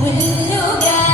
그녀가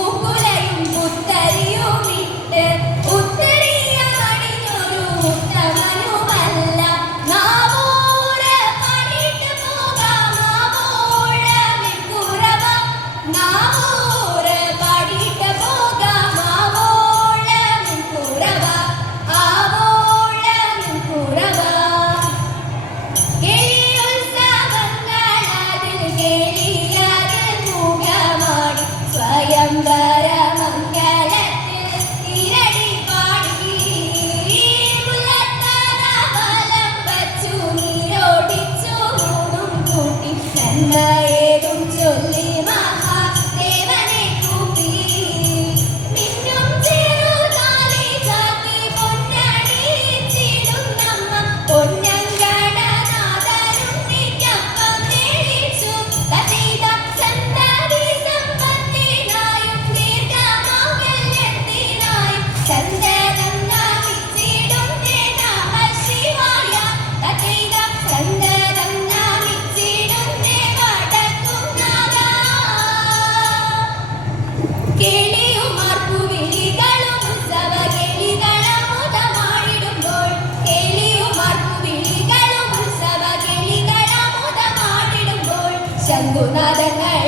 സിന്ധുനാദങ്ങൾ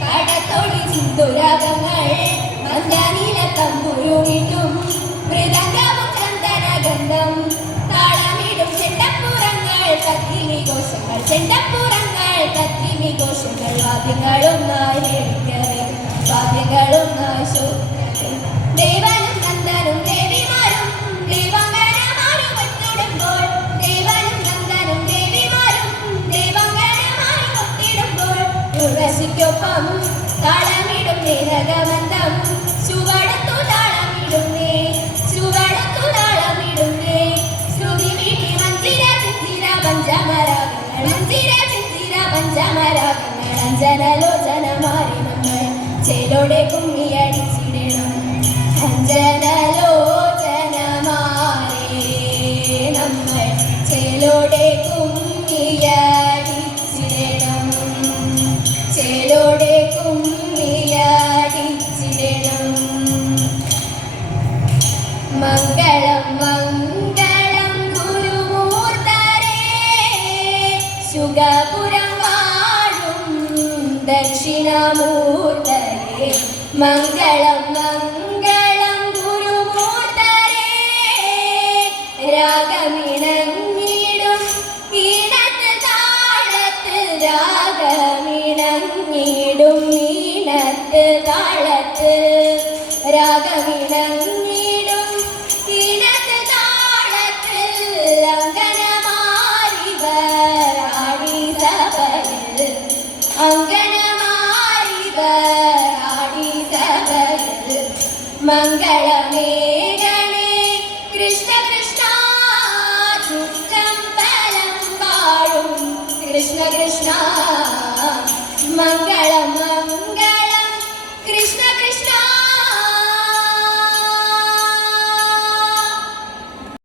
കടത്തോടി സിന്ധുരാഗങ്ങൾ മന്ദനീല താളമിടും ഘോഷങ്ങൾ ചെണ്ടപ്പൂരങ്ങൾ ഉറസിക്കൊപ്പം താളമിടും നിരകമന്ദം ചുവടത്തു താളമിടുന്നേ ചുവടത്തു താളമിടുന്നേ ശ്രുതി വീട്ടി മഞ്ചിര ചിഞ്ചിര പഞ്ചമരാഗങ്ങൾ മഞ്ചിര ചിഞ്ചിര പഞ്ചമരാഗങ്ങൾ അഞ്ജനലോചന മാറി നമ്മൾ. ചേലോടെ കുമ്മിയടിച്ചിടണം. അഞ്ജനല കൃഷ്ണ കൃഷ്ണ ചുറ്റം ഫലം വാഴും കൃഷ്ണ കൃഷ്ണ മംഗളം മംഗളം